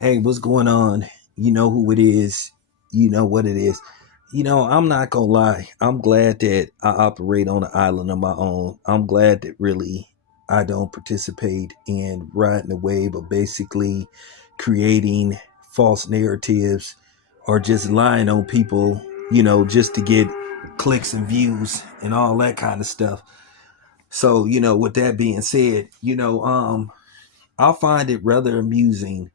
Hey, what's going on? You know who it is. You know what it is. I'm not gonna lie. I'm glad that I operate on an island of my own. I'm glad that really I don't participate in riding the wave of basically creating false narratives or just lying on people, just to get clicks and views and all that kind of stuff. So, with that being said, I find it rather amusing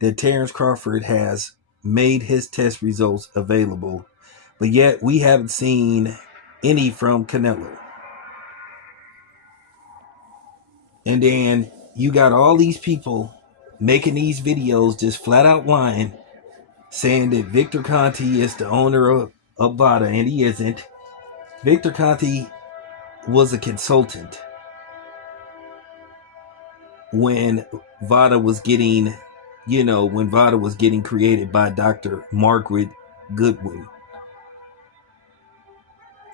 that Terrence Crawford has made his test results available, but yet we haven't seen any from Canelo. And then you got all these people making these videos just flat out lying, saying that Victor Conti is the owner of Vada, and he isn't. Victor Conti was a consultant when Vada was getting, when Vada was getting created by Dr. Margaret Goodwin.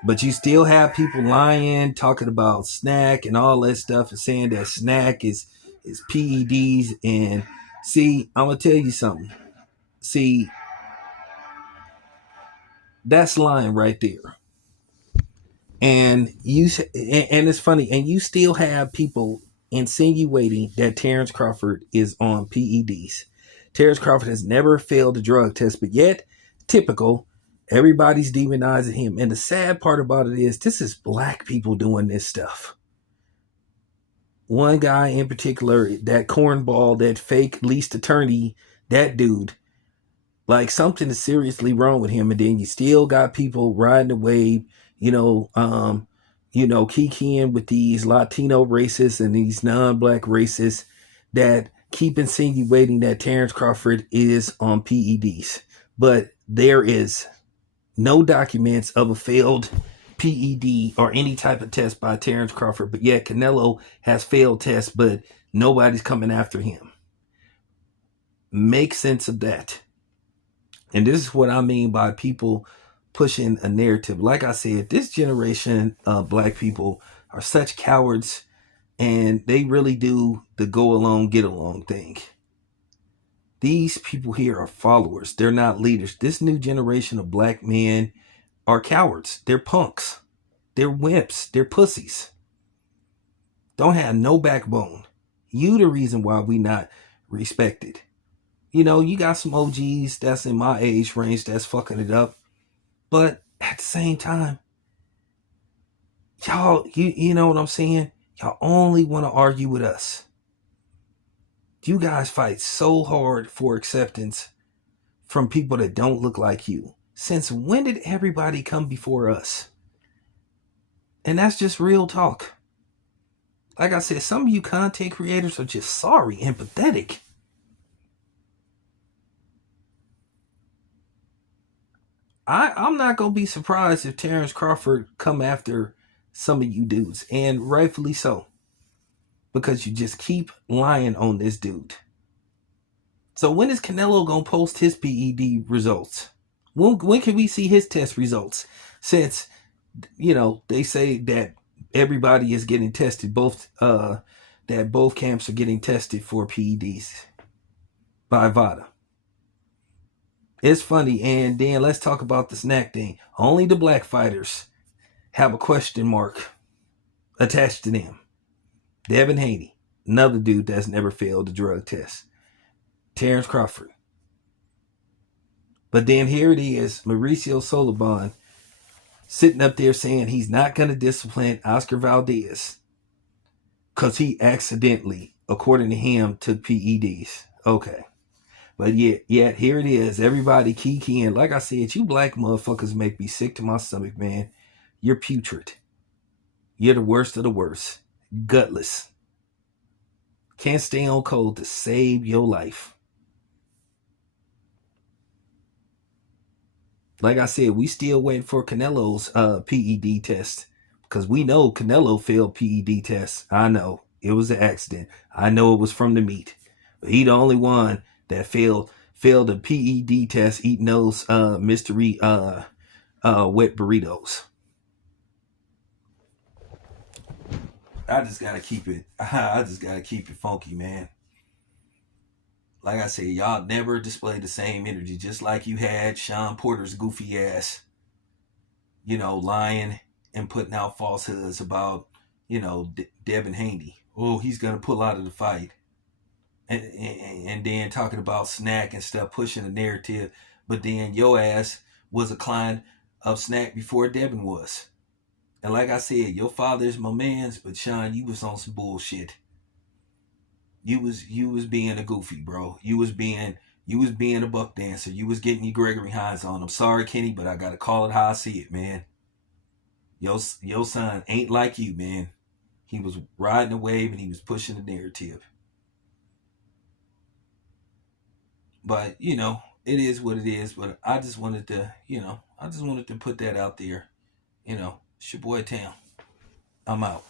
But you still have people lying, talking about snack and all that stuff, and saying that snack is PEDs. And see, I'm gonna tell you something. See, that's lying right there. And it's funny. And you still have people insinuating that Terrence Crawford is on PEDs. Terrence Crawford has never failed a drug test, but yet, typical, everybody's demonizing him. And the sad part about it is, this is black people doing this stuff. One guy in particular, that cornball, that fake least attorney, that dude, like something is seriously wrong with him. And then you still got people riding the wave, you know, um, kikiing with these Latino racists and these non-black racists that keep insinuating that Terrence Crawford is on PEDs. But there is no documents of a failed PED or any type of test by Terrence Crawford, but yet Canelo has failed tests, but nobody's coming after him. Make sense of that. And this is what I mean by people pushing a narrative. Like I said, this generation of black people are such cowards, and they really do the go along, get along thing. These people here are followers. They're not leaders. This new generation of black men are cowards. They're punks. They're wimps. They're pussies. Don't have no backbone. You the reason why we not respected. You got some OGs that's in my age range that's fucking it up. But at the same time, y'all, you know what I'm saying? Y'all only want to argue with us. You guys fight so hard for acceptance from people that don't look like you. Since when did everybody come before us? And that's just real talk. Like I said, some of you content creators are just sorry and pathetic. I'm not gonna be surprised if Terrence Crawford come after some of you dudes, and rightfully so, because you just keep lying on this dude. So when is Canelo gonna post his PED results? When can we see his test results? Since they say that everybody is getting tested, that both camps are getting tested for PEDs by VADA. It's funny. And then let's talk about the snack thing. Only the black fighters have a question mark attached to them. Devin Haney, another dude that's never failed a drug test. Terrence Crawford. But then here it is, Mauricio Solobon sitting up there saying he's not going to discipline Oscar Valdez because he accidentally, according to him, took PEDs. Okay. But yet here it is. Everybody keying. Like I said, you black motherfuckers make me sick to my stomach, man. You're putrid. You're the worst of the worst. Gutless. Can't stay on cold to save your life. Like I said, we still waiting for Canelo's PED test because we know Canelo failed PED tests. I know it was an accident. I know it was from the meat, but he the only one that failed a PED test eating those mystery wet burritos. I just gotta keep it. I just gotta keep it funky, man. like I said, y'all never displayed the same energy. Just like you had Sean Porter's goofy ass, lying and putting out falsehoods about, Devin Haney. Oh, he's gonna pull out of the fight, and then talking about Snack and stuff, pushing the narrative. But then your ass was a client of Snack before Devin was. And like I said, your father's my man's, but Sean, you was on some bullshit. You was being a goofy, bro. You was being a buck dancer. You was getting your Gregory Hines on. I'm sorry, Kenny, but I gotta call it how I see it, man. Your son ain't like you, man. He was riding the wave and he was pushing the narrative. But it is what it is. But I just wanted to put that out there. It's your boy Tam. I'm out.